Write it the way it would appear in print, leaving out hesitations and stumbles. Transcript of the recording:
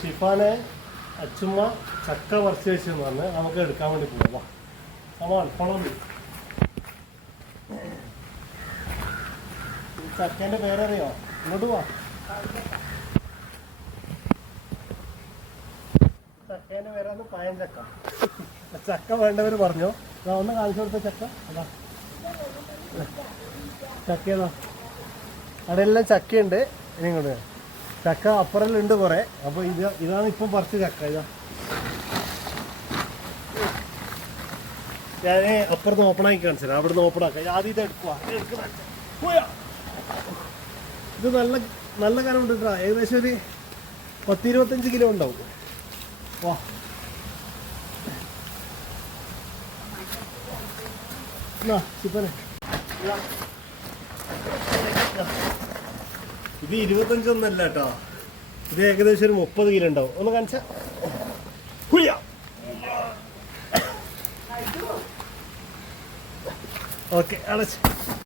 ഷിഫാനെ അച്ചുമ്മ ചക്ക പറിച്ച് വെച്ചെന്ന് പറഞ്ഞ് നമുക്ക് എടുക്കാൻ വേണ്ടി പോവാം. ഫോളോ ചക്കേൻ്റെ പേരറിയോ? ഇങ്ങോട്ട് പോവാ. ചക്കേൻ്റെ പേരാണ് പയഞ്ചക്ക. ചക്ക വേണ്ടവർ പറഞ്ഞോ. ഒന്ന് കാണിച്ചു കൊടുത്ത ചക്ക അതാ ചക്ക ഏതാ അവിടെ എല്ലാം ചക്കയുണ്ട്. ഇനി ഇങ്ങോട്ട് ചക്ക അപ്പുറലുണ്ട് കുറേ. അപ്പോൾ ഇതാണ് ഇപ്പം പറിച്ച ചക്ക. ഇതാ ഞാൻ അപ്പുറത്ത് ഓപ്പണാക്കി കാണിച്ചു. അവിടുന്ന് ഓപ്പണാക്കാം. ആദ്യം ഇത് എടുക്കുക. ഇത് നല്ല നല്ല കനം ഉണ്ട് കേട്ടോ. ഏകദേശം ഒരു 10-25 കിലോ ഉണ്ടാവും. വാ ചിപ്പനെ ഇത് 25 കേട്ടോ. ഇത് ഏകദേശം ഒരു 30 കിലോ ഉണ്ടാവും. ഒന്ന് കാണിച്ച ഓക്കെ അടച്ച്